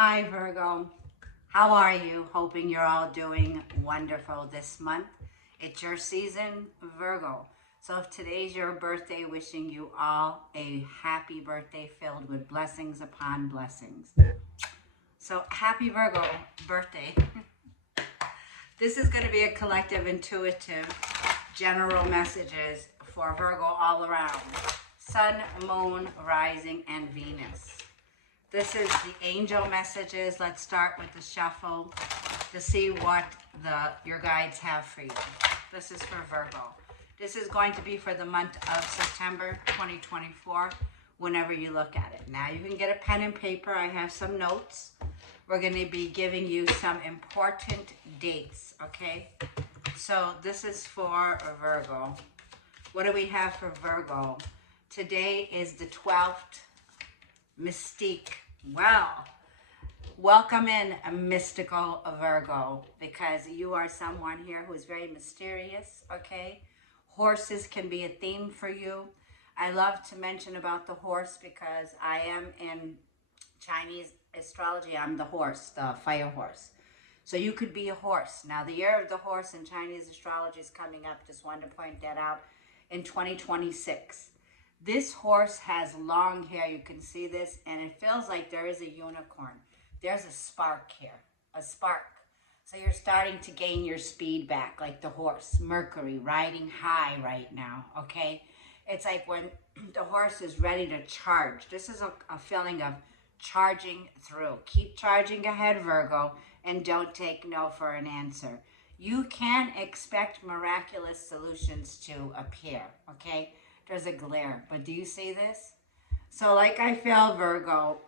Hi, Virgo. How are you? Hoping you're all doing wonderful this month. It's your season, Virgo. So if today's your birthday, wishing you all a happy birthday filled with blessings upon blessings. So happy Virgo birthday. This is going to be a collective, intuitive, general messages for Virgo all around. Sun, moon, rising, and Venus. This is the angel messages. Let's start with the shuffle to see what your guides have for you. This is for Virgo. This is going to be for the month of September 2024, whenever you look at it. Now you can get a pen and paper. I have some notes. We're going to be giving you some important dates, okay? So this is for Virgo. What do we have for Virgo? Today is the 12th. Mystique. Well, welcome in a mystical Virgo, because you are someone here who is very mysterious, okay? Horses can be a theme for you. I love to mention about the horse because I am in Chinese astrology. I'm the horse, the fire horse. So you could be a horse. Now the year of the horse in Chinese astrology is coming up. Just wanted to point that out in 2026. This horse has long hair, you can see this, and it feels like there is a unicorn. There's a spark here, a spark. So you're starting to gain your speed back, like the horse, Mercury, riding high right now, okay? It's like when the horse is ready to charge. This is a feeling of charging through. Keep charging ahead, Virgo, and don't take no for an answer. You can expect miraculous solutions to appear, okay? There's a glare, but do you see this? So like I feel, Virgo,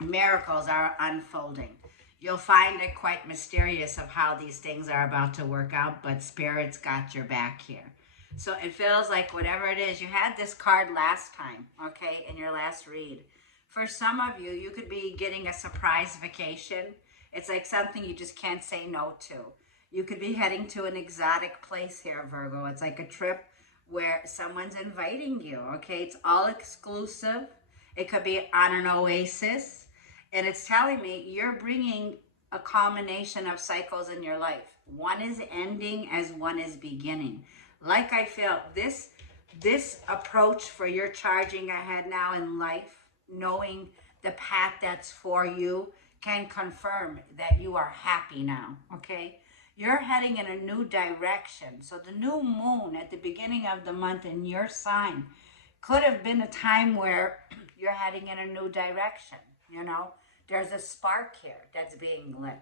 miracles are unfolding. You'll find it quite mysterious of how these things are about to work out, but Spirit's got your back here. So it feels like whatever it is, you had this card last time, okay, in your last read. For some of you, you could be getting a surprise vacation. It's like something you just can't say no to. You could be heading to an exotic place here, Virgo. It's like a trip where someone's inviting you, okay? It's all exclusive. It could be on an oasis. And it's telling me you're bringing a culmination of cycles in your life. One is ending as one is beginning. Like I feel, this approach for your charging ahead now in life, knowing the path that's for you, can confirm that you are happy now, okay? You're heading in a new direction. So the new moon at the beginning of the month in your sign could have been a time where you're heading in a new direction, you know? There's a spark here that's being lit.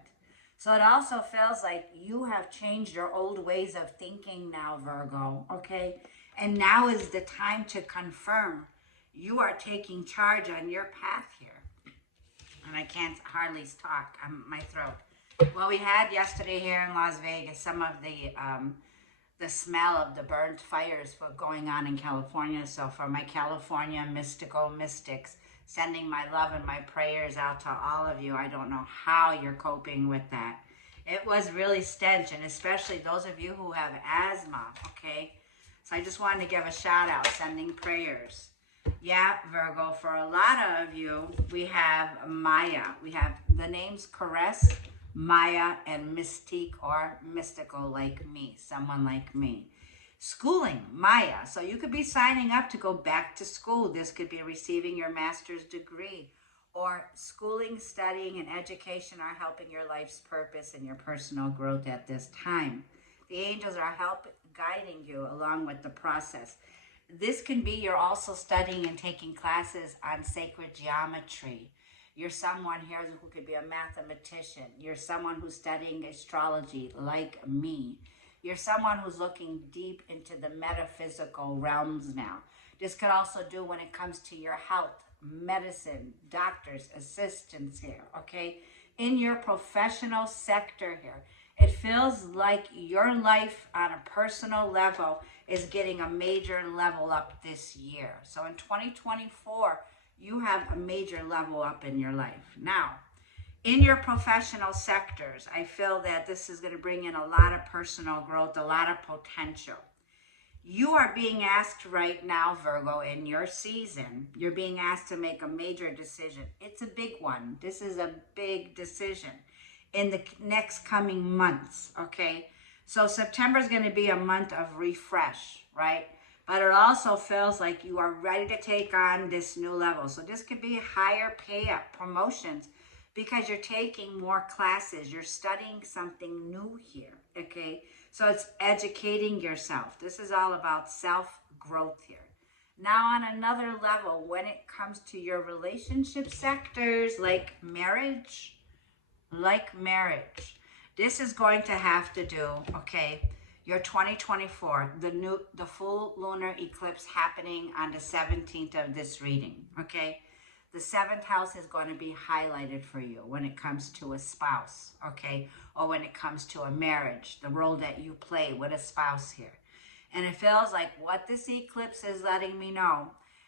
So it also feels like you have changed your old ways of thinking now, Virgo, okay? And now is the time to confirm you are taking charge on your path here. And I can't hardly talk, my throat. Well, we had yesterday here in Las Vegas some of the smell of the burnt fires going on in California. So for my California mystical mystics, sending my love and my prayers out to all of you. I don't know how you're coping with that. It was really stench, and especially those of you who have asthma, okay? So I just wanted to give a shout out, sending prayers. Yeah, Virgo, for a lot of you, we have Maya. We have the names Caress, Maya, and Mystique, or mystical like me, someone like me. Schooling, Maya. So you could be signing up to go back to school. This could be receiving your master's degree, or schooling, studying, and education are helping your life's purpose and your personal growth at this time. The angels are guiding you along with the process. This can be you're also studying and taking classes on sacred geometry. You're someone here who could be a mathematician. You're someone who's studying astrology like me. You're someone who's looking deep into the metaphysical realms now. This could also do when it comes to your health, medicine, doctors, assistants here, okay? In your professional sector here, it feels like your life on a personal level is getting a major level up this year. So in 2024, you have a major level up in your life. Now, in your professional sectors, I feel that this is going to bring in a lot of personal growth, a lot of potential. You are being asked right now, Virgo, in your season, you're being asked to make a major decision. It's a big one. This is a big decision in the next coming months, okay? So September is going to be a month of refresh, right? But it also feels like you are ready to take on this new level. So this could be higher pay up, promotions, because you're taking more classes. You're studying something new here, okay? So it's educating yourself. This is all about self-growth here. Now on another level, when it comes to your relationship sectors like marriage, this is going to have to do, okay, your 2024, the full lunar eclipse happening on the 17th of this reading, okay? The 7th house is going to be highlighted for you when it comes to a spouse, okay? Or when it comes to a marriage, the role that you play with a spouse here. And it feels like what this eclipse is letting me know,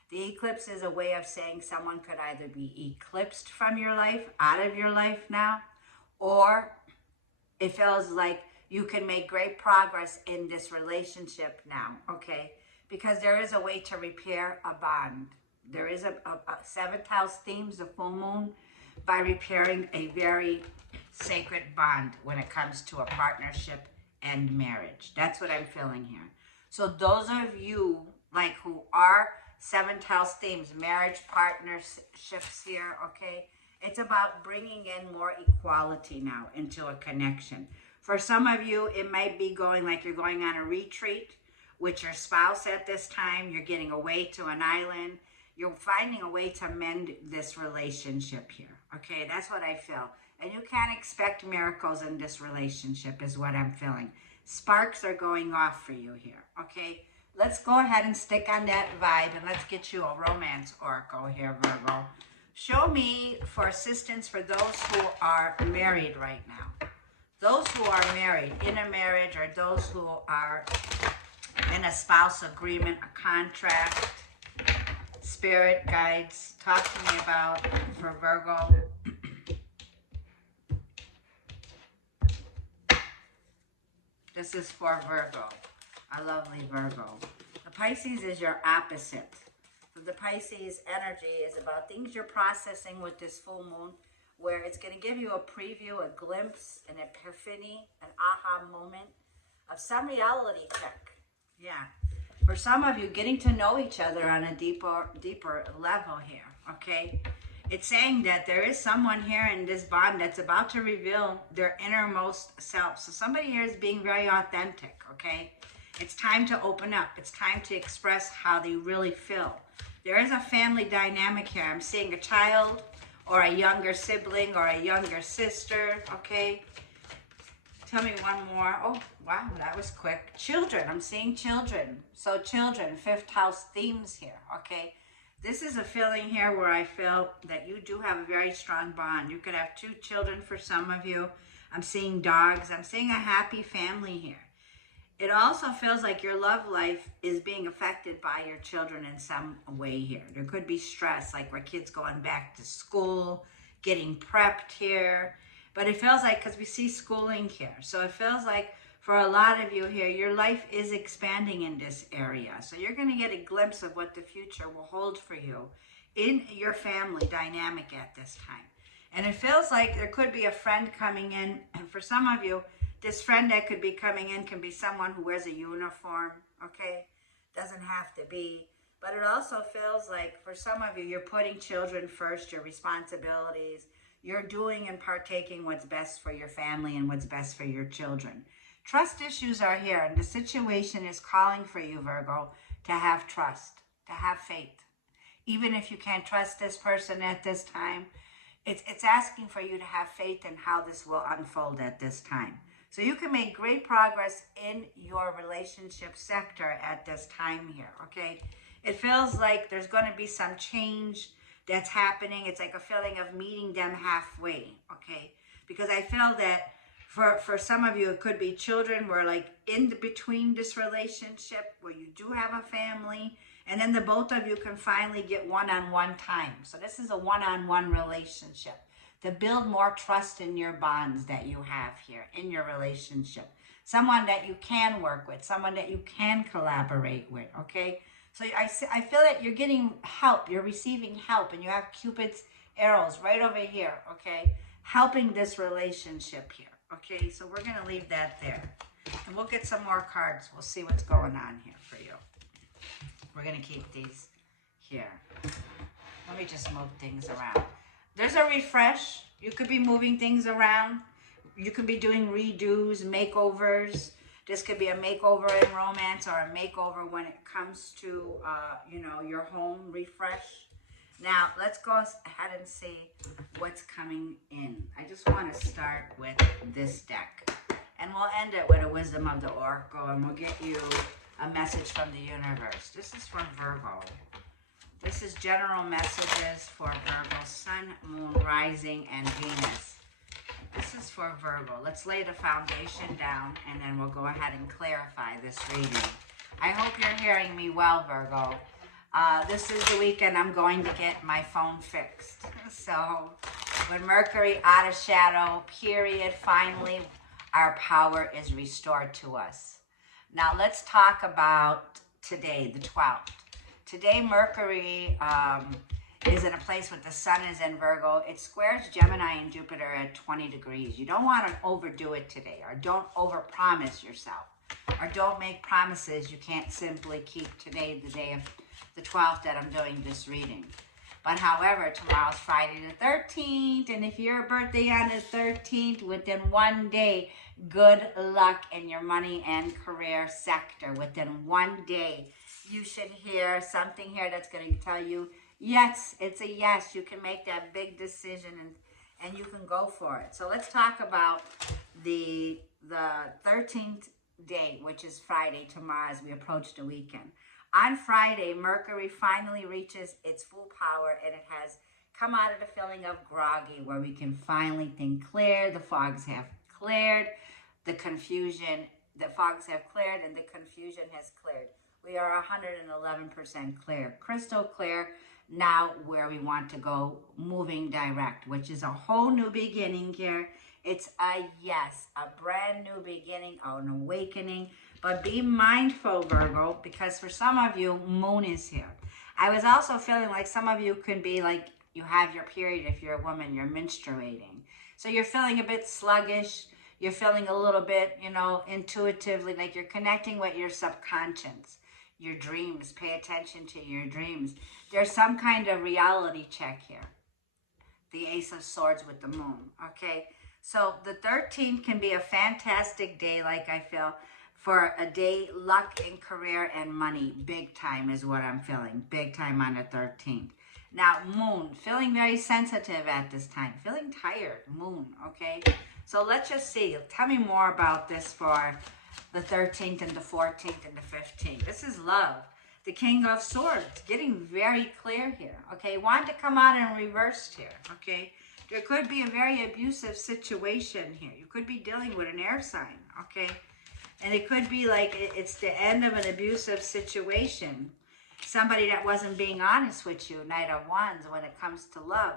the eclipse is a way of saying someone could either be eclipsed from your life, out of your life now, or it feels like you can make great progress in this relationship now, okay? Because there is a way to repair a bond. There is a 7th house themes, the full moon, by repairing a very sacred bond when it comes to a partnership and marriage. That's what I'm feeling here. So those of you like who are 7th house themes, marriage, partnerships here, okay? It's about bringing in more equality now into a connection. For some of you, it might be going like you're going on a retreat with your spouse at this time. You're getting away to an island. You're finding a way to mend this relationship here. Okay, that's what I feel. And you can't expect miracles in this relationship is what I'm feeling. Sparks are going off for you here. Okay, let's go ahead and stick on that vibe and let's get you a romance oracle here, Virgo. Show me for assistance for those who are married right now. Those who are married, in a marriage, or those who are in a spouse agreement, a contract, spirit guides, talk to me about for Virgo. This is for Virgo, a lovely Virgo. The Pisces is your opposite. So the Pisces energy is about things you're processing with this full moon, where it's going to give you a preview, a glimpse, an epiphany, an aha moment of some reality check. Yeah. For some of you, getting to know each other on a deeper level here, okay? It's saying that there is someone here in this bond that's about to reveal their innermost self. So somebody here is being very authentic, okay? It's time to open up. It's time to express how they really feel. There is a family dynamic here. I'm seeing a child or a younger sibling or a younger sister, okay? Tell me one more. Oh, wow, that was quick. Children, I'm seeing children. So children, 5th house themes here, okay? This is a feeling here where I feel that you do have a very strong bond. You could have 2 children for some of you. I'm seeing dogs. I'm seeing a happy family here. It also feels like your love life is being affected by your children in some way here. There could be stress, like where kids going back to school, getting prepped here. But it feels like, because we see schooling here. So it feels like for a lot of you here, your life is expanding in this area. So you're going to get a glimpse of what the future will hold for you in your family dynamic at this time. And it feels like there could be a friend coming in. And for some of you, this friend that could be coming in can be someone who wears a uniform, okay? Doesn't have to be. But it also feels like for some of you, you're putting children first, your responsibilities. You're doing and partaking what's best for your family and what's best for your children. Trust issues are here, and the situation is calling for you, Virgo, to have trust, to have faith. Even if you can't trust this person at this time, it's asking for you to have faith in how this will unfold at this time. So you can make great progress in your relationship sector at this time here, okay? It feels like there's going to be some change that's happening. It's like a feeling of meeting them halfway, okay? Because I feel that for some of you, it could be children where like in between this relationship where you do have a family, and then the both of you can finally get one-on-one time. So this is a one-on-one relationship to build more trust in your bonds that you have here in your relationship. someone that you can work with, someone that you can collaborate with, okay? So I feel that you're getting help, you're receiving help, and you have Cupid's arrows right over here, okay? Helping this relationship here, okay? So we're going to leave that there. And we'll get some more cards. We'll see what's going on here for you. We're going to keep these here. Let me just move things around. There's a refresh. You could be moving things around. You could be doing redos, makeovers. This could be a makeover in romance or a makeover when it comes to, you know, your home refresh. Now, let's go ahead and see what's coming in. I just want to start with this deck. And we'll end it with a Wisdom of the Oracle, and we'll get you a message from the universe. This is for Virgo. This is general messages for Virgo, Sun, Moon, Rising, and Venus. This is for Virgo. Let's lay the foundation down, and then we'll go ahead and clarify this reading. I hope you're hearing me well, Virgo. This is the weekend I'm going to get my phone fixed. So, with Mercury out of shadow, period, finally, our power is restored to us. Now, let's talk about today, the 12th. Today, Mercury is in a place with the Sun is in Virgo. It squares Gemini and Jupiter at 20 degrees. You don't want to overdo it today, or don't overpromise yourself, or don't make promises you can't simply keep. Today, the day of the 12th that I'm doing this reading. But however, tomorrow's Friday the 13th, and if your birthday on the 13th, within one day, good luck in your money and career sector. Within one day, you should hear something here that's going to tell you, yes, it's a yes. You can make that big decision, and you can go for it. So let's talk about the 13th day, which is Friday, tomorrow, as we approach the weekend. On Friday, Mercury finally reaches its full power, and it has come out of the feeling of groggy, where we can finally think clear. The fogs have cleared. The fogs have cleared, and the confusion has cleared. We are 111% clear, crystal clear, now where we want to go, moving direct, which is a whole new beginning here. It's a yes, a brand new beginning, an awakening. But be mindful, Virgo, because for some of you, Moon is here. I was also feeling like some of you could be like, you have your period. If you're a woman, you're menstruating. So you're feeling a bit sluggish. You're feeling a little bit, you know, intuitively, like you're connecting with your subconscious, your dreams. Pay attention to your dreams. There's some kind of reality check here. The Ace of Swords with the Moon, okay? So the 13th can be a fantastic day, like I feel, for a day, luck in career and money. Big time is what I'm feeling. Big time on the 13th. Now, Moon, feeling very sensitive at this time. Feeling tired, Moon, okay? So let's just see. Tell me more about this for the 13th and the 14th and the 15th. This is love. The King of Swords, getting very clear here, okay? Want to come out in reverse here, okay? There could be a very abusive situation here. You could be dealing with an air sign, okay? And it could be like it's the end of an abusive situation. Somebody that wasn't being honest with you, Knight of Wands, when it comes to love.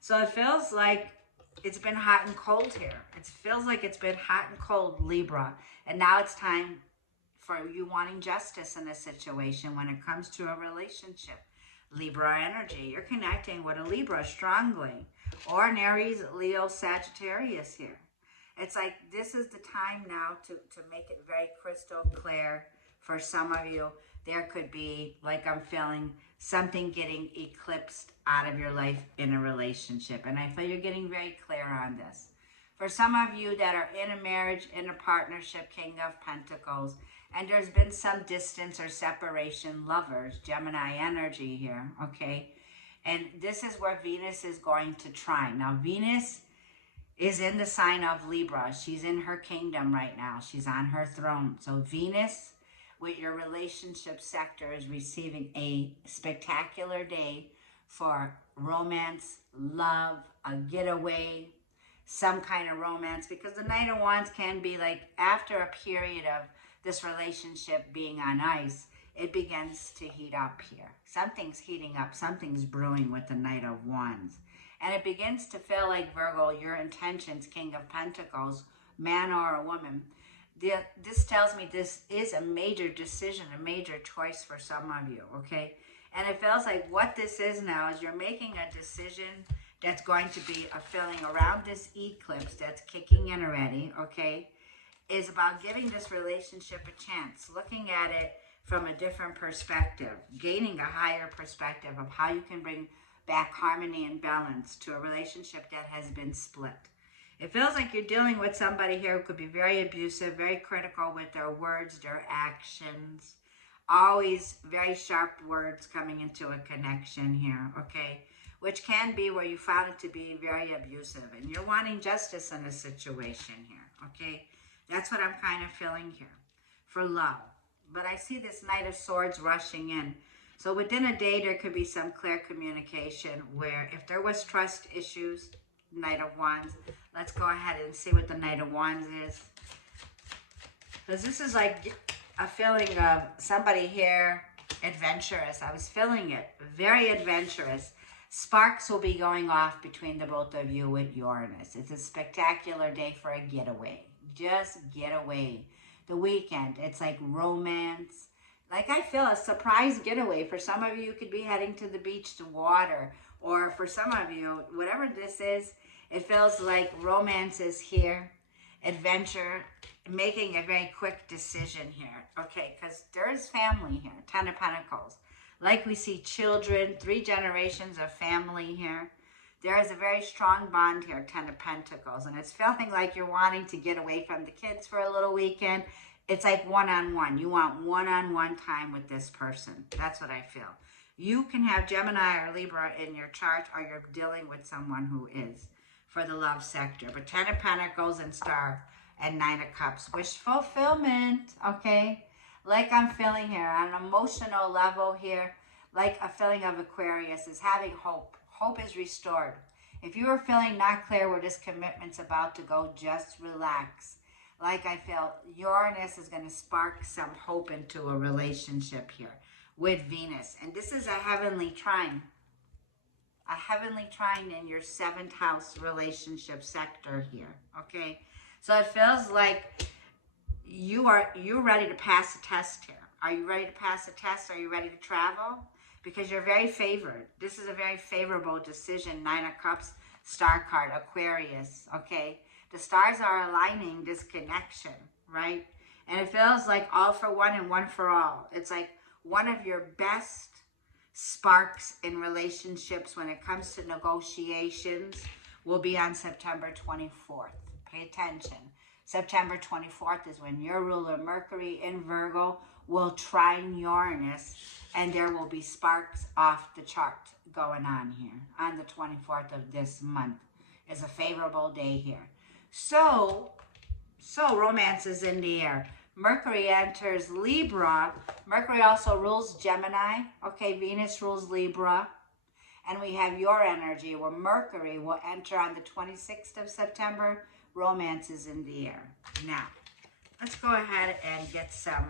So it feels like it's been hot and cold here. It feels like it's been hot and cold, Libra. And now it's time for you wanting justice in a situation when it comes to a relationship. Libra energy. You're connecting with a Libra strongly. Or an Aries, Leo, Sagittarius here. It's like this is the time now to make it very crystal clear for some of you. There could be, like I'm feeling, something getting eclipsed out of your life in a relationship. And I feel you're getting very clear on this. For some of you that are in a marriage, in a partnership, King of Pentacles, and there's been some distance or separation, lovers, Gemini energy here, okay? And this is where Venus is going to trine. Now, Venus is in the sign of Libra. She's in her kingdom right now. She's on her throne. So Venus, with your relationship sector, is receiving a spectacular day for romance, love, a getaway, some kind of romance. Because the Knight of Wands can be like, after a period of this relationship being on ice, it begins to heat up here. Something's heating up. Something's brewing with the Knight of Wands. And it begins to feel like, Virgo, your intentions, King of Pentacles, man or a woman, This tells me this is a major decision, a major choice for some of you, okay? And it feels like what this is now is you're making a decision that's going to be a feeling around this eclipse that's kicking in already, okay? Is about giving this relationship a chance, looking at it from a different perspective, gaining a higher perspective of how you can bring back harmony and balance to a relationship that has been split. It feels like you're dealing with somebody here who could be very abusive, very critical with their words, their actions, always very sharp words coming into a connection here, okay? Which can be where you found it to be very abusive and you're wanting justice in a situation here, okay? That's what I'm kind of feeling here for love. But I see this Knight of Swords rushing in. So within a day, there could be some clear communication where if there was trust issues, Knight of Wands, let's go ahead and see what the Knight of Wands is. Because this is like a feeling of somebody here, adventurous. I was feeling it, very adventurous. Sparks will be going off between the both of you with Uranus. It's a spectacular day for a getaway. Just get away. The weekend, it's like romance. Like I feel a surprise getaway. For some of you, you could be heading to the beach to water. Or for some of you, whatever this is, it feels like romance is here. Adventure, making a very quick decision here. Okay, because there is family here. 10 of Pentacles. Like we see children, 3 generations of family here. There is a very strong bond here, 10 of Pentacles. And it's feeling like you're wanting to get away from the kids for a little weekend. It's like one-on-one. You want one-on-one time with this person. That's what I feel. You can have Gemini or Libra in your chart, or you're dealing with someone who is for the love sector. But 10 of Pentacles and Star and 9 of Cups. Wish fulfillment, okay? Like I'm feeling here on an emotional level here, like a feeling of Aquarius is having hope. Hope is restored. If you are feeling not clear where this commitment's about to go, just relax. Like I feel, Uranus is going to spark some hope into a relationship here with Venus. And this is a heavenly trine. A heavenly trine in your 7th house relationship sector here, okay? So it feels like you're ready to pass a test here. Are you ready to pass a test? Are you ready to travel? Because you're very favored. This is a very favorable decision. 9 of Cups, Star card, Aquarius, okay? The stars are aligning this connection, right? And it feels like all for one and one for all. It's like one of your best sparks in relationships when it comes to negotiations will be on September 24th. Pay attention. September 24th is when your ruler Mercury in Virgo will trine Uranus, and there will be sparks off the chart going on here. On the 24th of this month is a favorable day here. So romance is in the air. Mercury enters Libra. Mercury also rules Gemini. Okay, Venus rules Libra. And we have your energy where Mercury will enter on the 26th of September. Romance is in the air. Now, let's go ahead and get some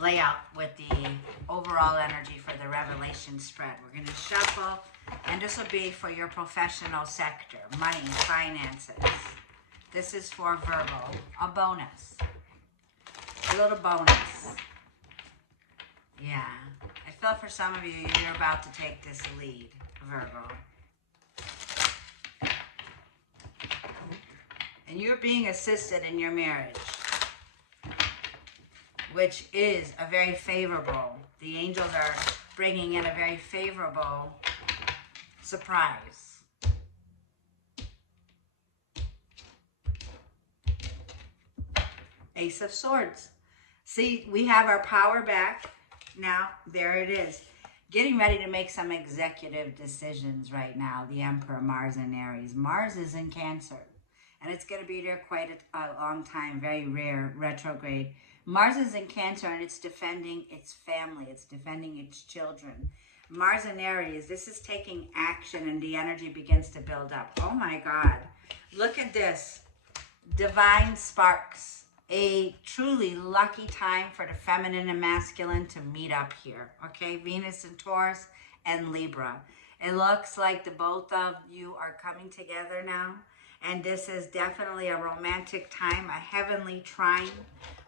layout with the overall energy for the revelation spread. We're going to shuffle, and this will be for your professional sector, money, finances. This is for Virgo, a bonus, a little bonus. Yeah, I feel for some of you, you're about to take this lead, Virgo. And you're being assisted in your marriage, which is a very favorable, the angels are bringing in a very favorable surprise. Ace of Swords. See, we have our power back. Now, there it is. Getting ready to make some executive decisions right now. The Emperor, Mars and Aries. Mars is in Cancer. And it's going to be there quite a long time. Very rare, retrograde. Mars is in Cancer, and it's defending its family. It's defending its children. Mars and Aries, this is taking action, and the energy begins to build up. Oh my God. Look at this. Divine sparks. A truly lucky time for the feminine and masculine to meet up here. Okay, Venus and Taurus and Libra. It looks like the both of you are coming together now. And this is definitely a romantic time, a heavenly trine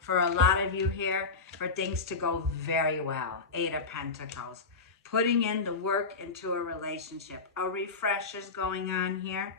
for a lot of you here, for things to go very well. 8 of Pentacles. Putting in the work into a relationship. A refresh is going on here.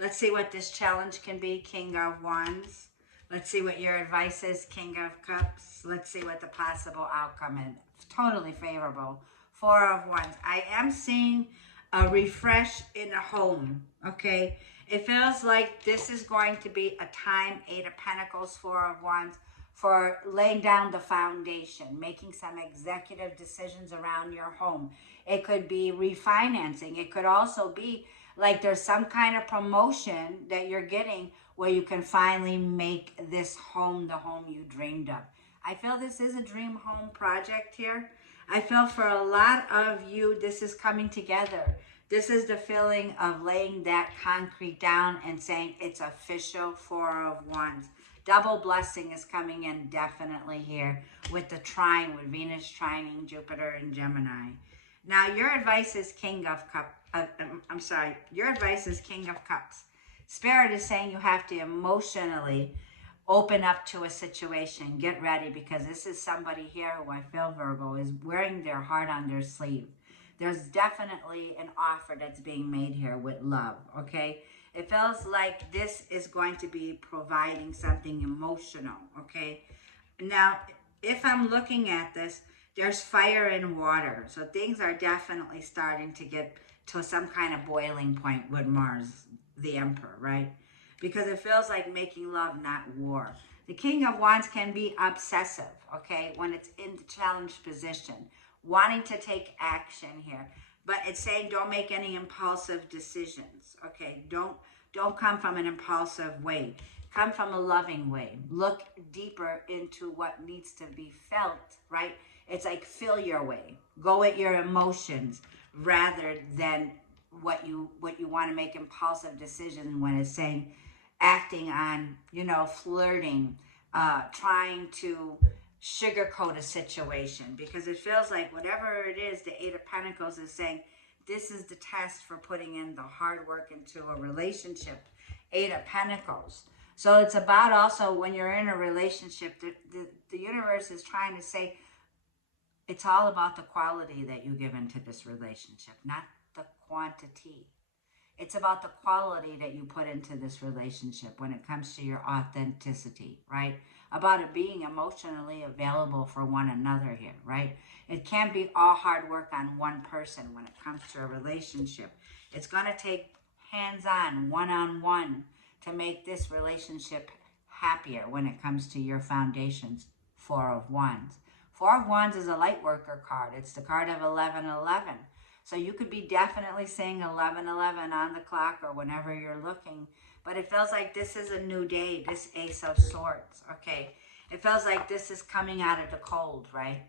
Let's see what this challenge can be. King of Wands. Let's see what your advice is. King of Cups. Let's see what the possible outcome is. Totally favorable. 4 of Wands. I am seeing a refresh in a home. Okay. It feels like this is going to be a time, 8 of Pentacles, 4 of Wands, for laying down the foundation, making some executive decisions around your home. It could be refinancing. It could also be like there's some kind of promotion that you're getting where you can finally make this home the home you dreamed of. I feel this is a dream home project here. I feel for a lot of you, this is coming together. This is the feeling of laying that concrete down and saying it's official. 4 of Wands. Double blessing is coming in definitely here with the trine, with Venus trining Jupiter and Gemini. Now, your advice is King of Cups. Your advice is King of Cups. Spirit is saying you have to emotionally open up to a situation. Get ready, because this is somebody here who I feel, Virgo, is wearing their heart on their sleeve. There's definitely an offer that's being made here with love, okay? It feels like this is going to be providing something emotional, okay? Now, if I'm looking at this, there's fire and water. So things are definitely starting to get to some kind of boiling point with Mars, the Emperor, right? Because it feels like making love, not war. The King of Wands can be obsessive, okay, when it's in the challenged position, wanting to take action here. But it's saying don't make any impulsive decisions, okay? Don't come from an impulsive way. Come from a loving way. Look deeper into what needs to be felt, right? It's like feel your way. Go at your emotions rather than what you want to make impulsive decisions when it's saying acting on, flirting, trying to sugarcoat a situation, because it feels like whatever it is, the 8 of Pentacles is saying, this is the test for putting in the hard work into a relationship. 8 of Pentacles. So it's about also when you're in a relationship, the universe is trying to say, it's all about the quality that you give into this relationship, not the quantity. It's about the quality that you put into this relationship when it comes to your authenticity, right? About it being emotionally available for one another here, right? It can't be all hard work on one person when it comes to a relationship. It's going to take hands-on, one-on-one to make this relationship happier when it comes to your foundations. 4 of Wands. 4 of Wands is a light worker card. It's the card of 1111. So you could be definitely saying 1111 on the clock or whenever you're looking. But it feels like this is a new day, this Ace of Swords, okay? It feels like this is coming out of the cold, right?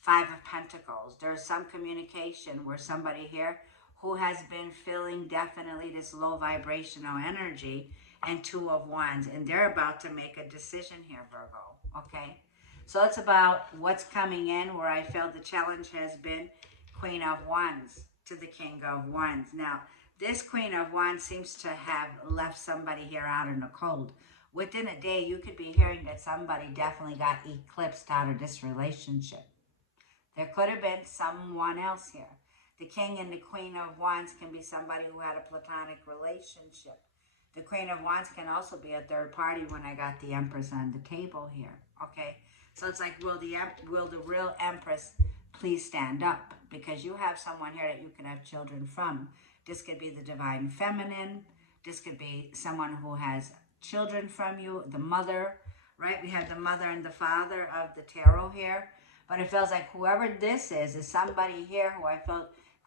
5 of Pentacles. There's some communication where somebody here who has been feeling definitely this low vibrational energy, and 2 of Wands. And they're about to make a decision here, Virgo, okay? So it's about what's coming in, where I feel the challenge has been Queen of Wands to the King of Wands. Now, this Queen of Wands seems to have left somebody here out in the cold. Within a day, you could be hearing that somebody definitely got eclipsed out of this relationship. There could have been someone else here. The King and the Queen of Wands can be somebody who had a platonic relationship. The Queen of Wands can also be a third party when I got the Empress on the table here, okay? So it's like, will the real Empress please stand up? Because you have someone here that you can have children from. This could be the Divine Feminine. This could be someone who has children from you, the mother, right? We have the mother and the father of the tarot here. But it feels like whoever this is somebody here who I felt,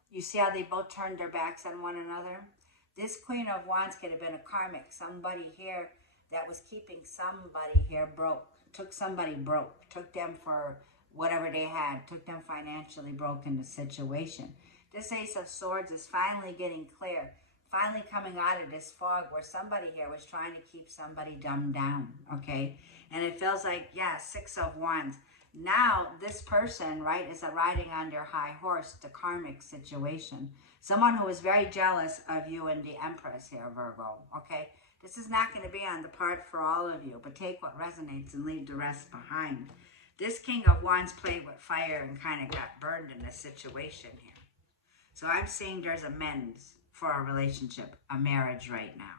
you see how they both turned their backs on one another? This Queen of Wands could have been a karmic, somebody here that was keeping somebody here broke, took somebody broke, took them for whatever they had, took them financially broke in the situation. This Ace of Swords is finally getting clear, finally coming out of this fog where somebody here was trying to keep somebody dumbed down, okay? And it feels like, yeah, 6 of Wands. Now, this person, right, is riding on their high horse, the karmic situation. Someone who is very jealous of you and the Empress here, Virgo, okay? This is not going to be on the part for all of you, but take what resonates and leave the rest behind. This King of Wands played with fire and kind of got burned in this situation here. So I'm seeing there's amends for a relationship, a marriage right now.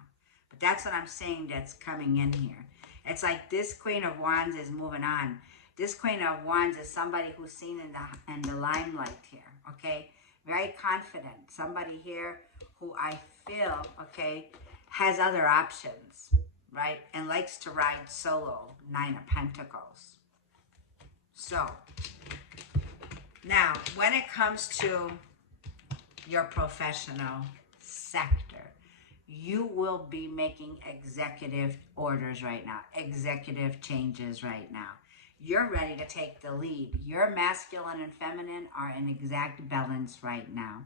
But that's what I'm saying that's coming in here. It's like this Queen of Wands is moving on. This Queen of Wands is somebody who's seen in the limelight here, okay? Very confident. Somebody here who I feel, okay, has other options, right? And likes to ride solo, 9 of Pentacles. So, now, when it comes to your professional sector, you will be making executive orders right now, executive changes right now. You're ready to take the lead. Your masculine and feminine are in exact balance right now.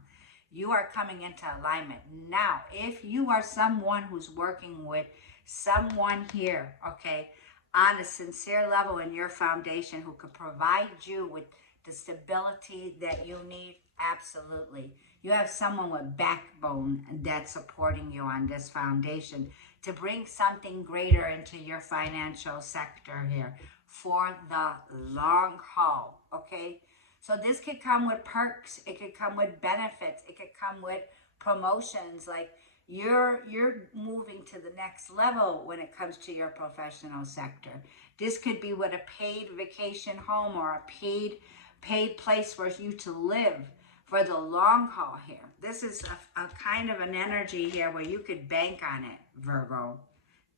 You are coming into alignment. Now, if you are someone who's working with someone here, okay, on a sincere level in your foundation who could provide you with the stability that you need, absolutely. You have someone with backbone that's supporting you on this foundation to bring something greater into your financial sector here for the long haul, okay? So this could come with perks, it could come with benefits, it could come with promotions, like you're moving to the next level when it comes to your professional sector. This could be with a paid vacation home or a paid place for you to live for the long haul here. This is a kind of an energy here where you could bank on it, Virgo.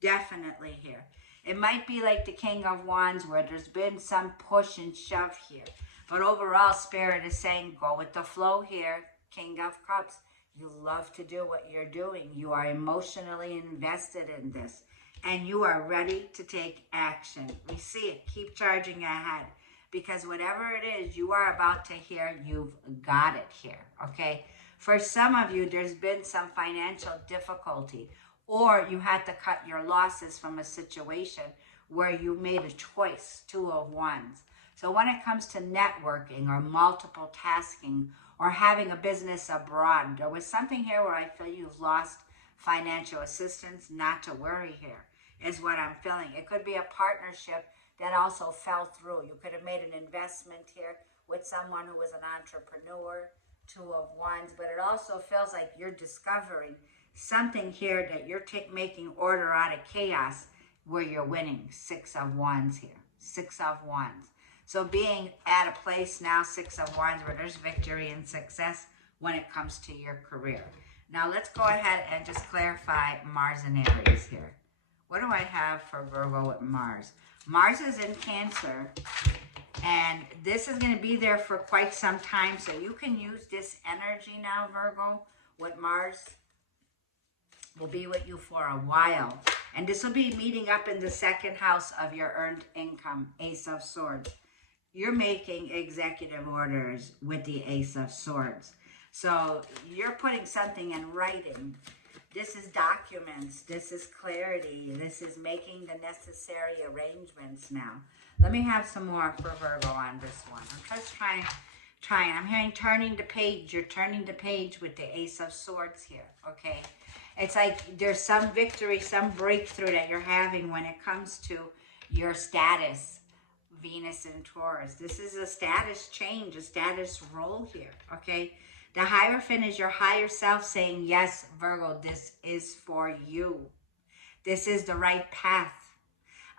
Definitely here. It might be like the King of Wands where there's been some push and shove here. But overall, Spirit is saying, go with the flow here, King of Cups. You love to do what you're doing. You are emotionally invested in this. And you are ready to take action. We see it. Keep charging ahead. Because whatever it is you are about to hear, you've got it here, okay? For some of you, there's been some financial difficulty, or you had to cut your losses from a situation where you made a choice, 2 of Wands. So when it comes to networking or multiple tasking or having a business abroad, there was something here where I feel you've lost financial assistance. Not to worry here is what I'm feeling. It could be a partnership that also fell through. You could have made an investment here with someone who was an entrepreneur, 2 of Wands, but it also feels like you're discovering something here that you're making order out of chaos where you're winning. 6 of Wands here, 6 of Wands. So being at a place now, 6 of Wands, where there's victory and success when it comes to your career. Now let's go ahead and just clarify Mars and Aries here. What do I have for Virgo with Mars? Mars is in Cancer, and this is going to be there for quite some time. So you can use this energy now, Virgo, with Mars. Will be with you for a while. And this will be meeting up in the 2nd house of your earned income, Ace of Swords. You're making executive orders with the Ace of Swords. So you're putting something in writing. This is documents. This is clarity. This is making the necessary arrangements now. Let me have some more for Virgo on this one. I'm just trying. I'm hearing turning the page. You're turning the page with the Ace of Swords here, okay? It's like there's some victory, some breakthrough that you're having when it comes to your status, Venus and Taurus. This is a status change, a status role here, okay? The Hierophant is your higher self saying, yes, Virgo, this is for you. This is the right path.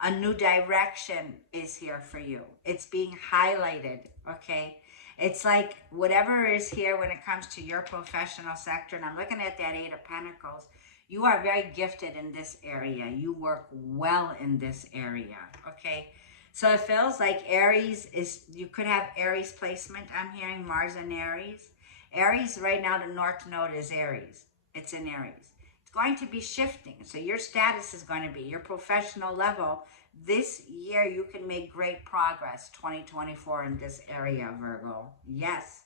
A new direction is here for you. It's being highlighted, okay? It's like whatever is here when it comes to your professional sector, and I'm looking at that 8 of Pentacles, you are very gifted in this area. You work well in this area, okay? So it feels like Aries is, you could have Aries placement. I'm hearing Mars and Aries. Aries, right now, the North Node is Aries. It's in Aries. It's going to be shifting. So your status is going to be, your professional level, this year you can make great progress, 2024, in this area, Virgo. Yes.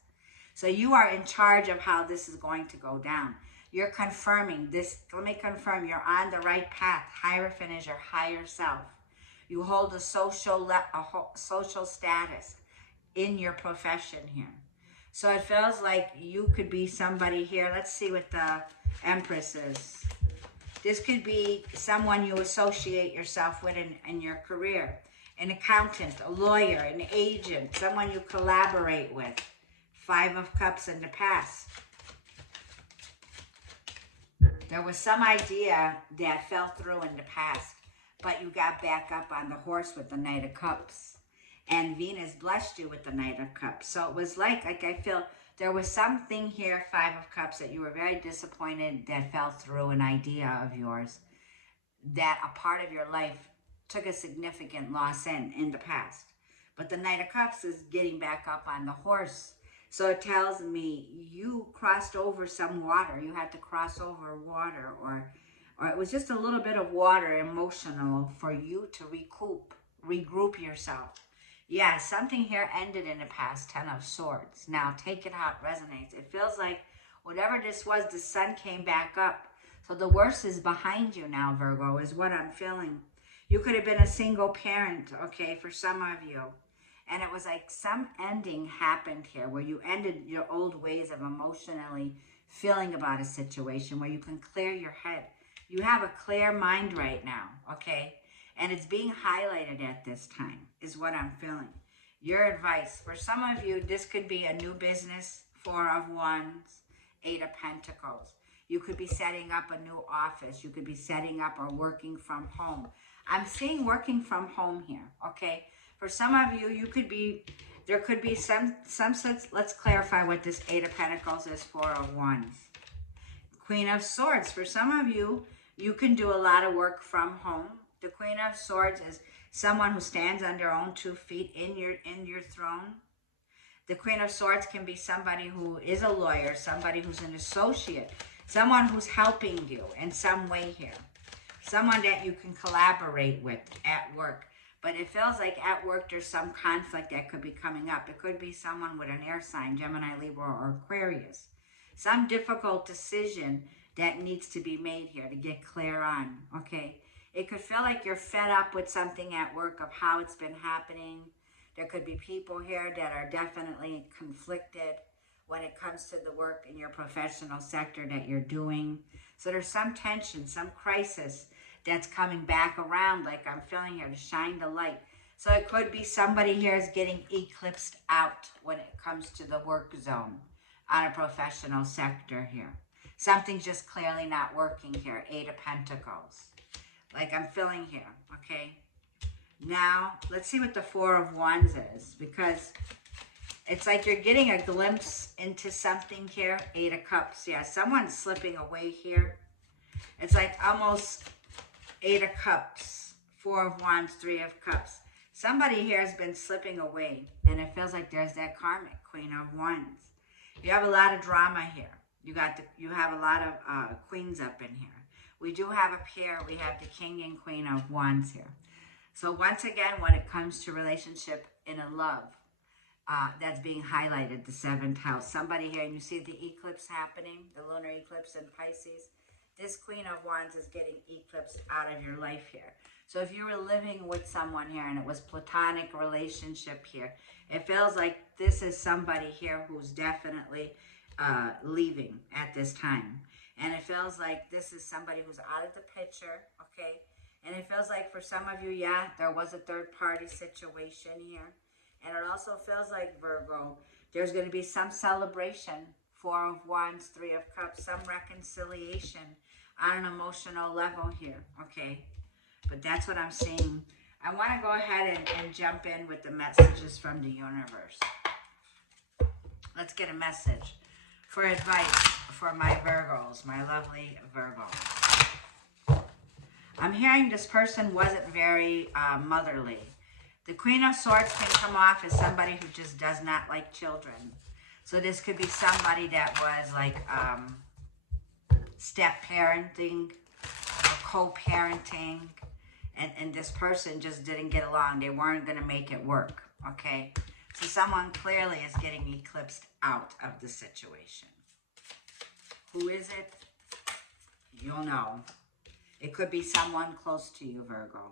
So you are in charge of how this is going to go down. You're confirming this. Let me confirm, you're on the right path. Hierophant is your higher self. You hold a social status in your profession here. So it feels like you could be somebody here. Let's see what the Empress is. This could be someone you associate yourself with in your career. An accountant, a lawyer, an agent, someone you collaborate with. 5 of Cups in the past. There was some idea that fell through in the past, but you got back up on the horse with the Knight of Cups. And Venus blessed you with the Knight of Cups. So it was like I feel there was something here, 5 of Cups, that you were very disappointed that fell through, an idea of yours, that a part of your life took a significant loss in the past. But the Knight of Cups is getting back up on the horse. So it tells me you crossed over some water. You had to cross over water, or it was just a little bit of water, emotional, for you to regroup yourself. Yeah, something here ended in the past, 10 of Swords. Now, take it how it resonates. It feels like whatever this was, the sun came back up. So the worst is behind you now, Virgo, is what I'm feeling. You could have been a single parent, okay, for some of you. And it was like some ending happened here where you ended your old ways of emotionally feeling about a situation, where you can clear your head. You have a clear mind right now, okay? And it's being highlighted at this time is what I'm feeling. Your advice, for some of you, this could be a new business, 4 of Wands, 8 of Pentacles. You could be setting up a new office. You could be setting up or working from home. I'm seeing working from home here, okay? For some of you, there could be some sense. Let's clarify what this 8 of Pentacles is, 4 of Wands. Queen of Swords. For some of you, you can do a lot of work from home. The Queen of Swords is someone who stands on their own 2 feet in your throne. The Queen of Swords can be somebody who is a lawyer, somebody who's an associate, someone who's helping you in some way here. Someone that you can collaborate with at work. But it feels like at work there's some conflict that could be coming up. It could be someone with an air sign, Gemini, Libra, or Aquarius. Some difficult decision that needs to be made here to get clear on, okay? It could feel like you're fed up with something at work of how it's been happening. There could be people here that are definitely conflicted when it comes to the work in your professional sector that you're doing. So there's some tension, some crisis that's coming back around, like I'm feeling here, to shine the light. So it could be somebody here is getting eclipsed out when it comes to the work zone on a professional sector here. Something's just clearly not working here, 8 of Pentacles. Like I'm feeling here, okay? Now, let's see what the 4 of Wands is, because it's like you're getting a glimpse into something here, 8 of Cups. Yeah, someone's slipping away here. It's like almost 8 of Cups, 4 of Wands, 3 of Cups. Somebody here has been slipping away, and it feels like there's that Karmic, Queen of Wands. You have a lot of drama here. You have a lot of queens up in here. We do have a pair. We have the King and Queen of Wands here. So once again, when it comes to relationship in a love, that's being highlighted, the 7th house. Somebody here, and you see the eclipse happening, the lunar eclipse in Pisces. This Queen of Wands is getting eclipsed out of your life here. So if you were living with someone here and it was platonic relationship here, it feels like this is somebody here who's definitely leaving at this time. And it feels like this is somebody who's out of the picture, okay? And it feels like for some of you, yeah, there was a third-party situation here. And it also feels like, Virgo, there's going to be some celebration, 4 of Wands, 3 of Cups, some reconciliation on an emotional level here, okay? But that's what I'm seeing. I want to go ahead and jump in with the messages from the universe. Let's get a message for advice for my Virgos, my lovely Virgos. I'm hearing this person wasn't very motherly. The Queen of Swords can come off as somebody who just does not like children. So this could be somebody that was like step parenting or co-parenting, and this person just didn't get along. They weren't going to make it work, okay? So someone clearly is getting eclipsed out of the situation. Who is it? You'll know. It could be someone close to you, Virgo.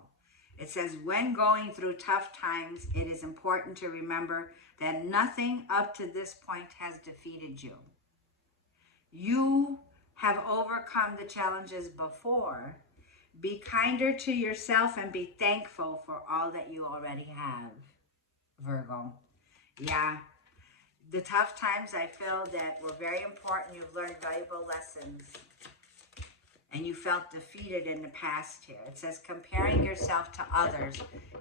It says, when going through tough times, it is important to remember that nothing up to this point has defeated you. You have overcome the challenges before. Be kinder to yourself and be thankful for all that you already have, Virgo. Yeah, the tough times I feel that were very important. You've learned valuable lessons. And you felt defeated in the past here. It says comparing yourself to others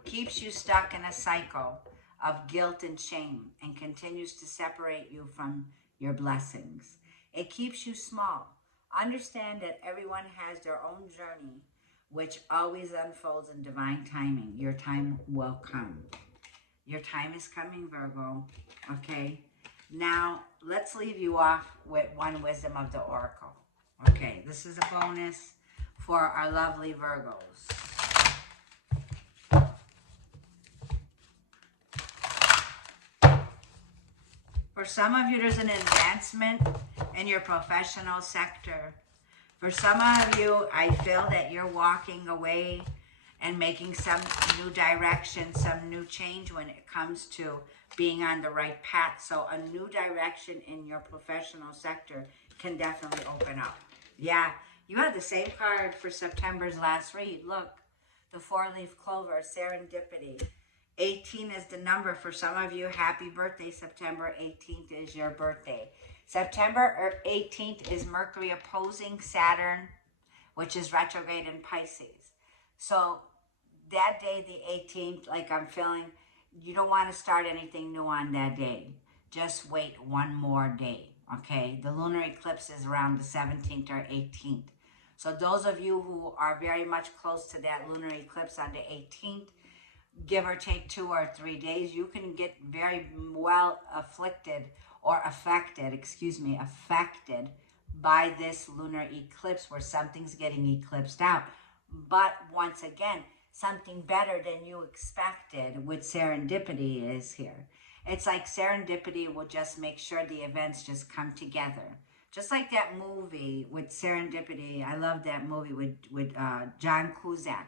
keeps you stuck in a cycle of guilt and shame and continues to separate you from your blessings. It keeps you small. Understand that everyone has their own journey, which always unfolds in divine timing. Your time will come. Your time is coming, Virgo. Okay? Now, let's leave you off with one wisdom of the Oracle. Okay, this is a bonus for our lovely Virgos. For some of you, there's an advancement in your professional sector. For some of you, I feel that you're walking away and making some new direction, some new change when it comes to being on the right path. So a new direction in your professional sector can definitely open up. Yeah, you had the same card for September's last read. Look, the 4-leaf clover, serendipity. 18 is the number for some of you. Happy birthday, September 18th is your birthday. September 18th is Mercury opposing Saturn, which is retrograde in Pisces. So that day, the 18th, like I'm feeling, you don't want to start anything new on that day. Just wait one more day, okay? The lunar eclipse is around the 17th or 18th. So those of you who are very much close to that lunar eclipse on the 18th, give or take 2 or 3 days, you can get very well affected by this lunar eclipse where something's getting eclipsed out. But once again, something better than you expected with serendipity is here. It's like serendipity will just make sure the events just come together. Just like that movie with Serendipity. I love that movie with John Cusack,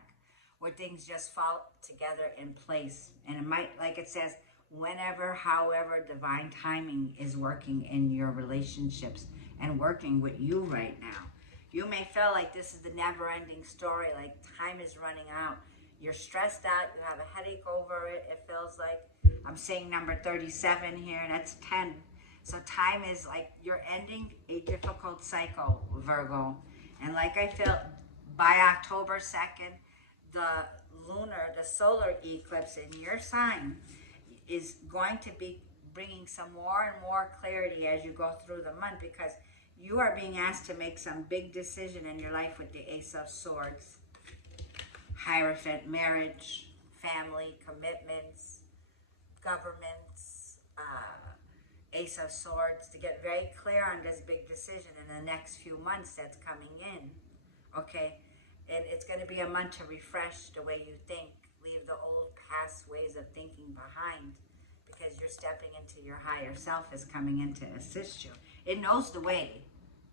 where things just fall together in place. And it might, like it says, whenever, however, divine timing is working in your relationships and working with you right now. You may feel like this is the never-ending story, like time is running out. You're stressed out, you have a headache over it, it feels like. I'm saying number 37 here, that's 10. So time is like, you're ending a difficult cycle, Virgo. And like I feel, by October 2nd, the solar eclipse in your sign is going to be bringing some more and more clarity as you go through the month, because you are being asked to make some big decision in your life with the Ace of Swords. Hierophant, marriage, family, commitments, governments, Ace of Swords, to get very clear on this big decision in the next few months that's coming in, okay? And it's going to be a month to refresh the way you think, leave the old past ways of thinking behind, because you're stepping into your higher self is coming in to assist you. It knows the way.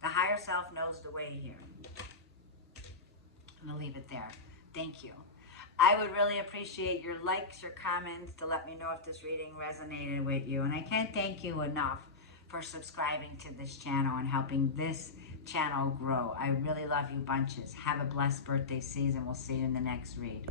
The higher self knows the way here. I'm going to leave it there. Thank you. I would really appreciate your likes, your comments, to let me know if this reading resonated with you. And I can't thank you enough for subscribing to this channel and helping this channel grow. I really love you bunches. Have a blessed birthday season. We'll see you in the next read.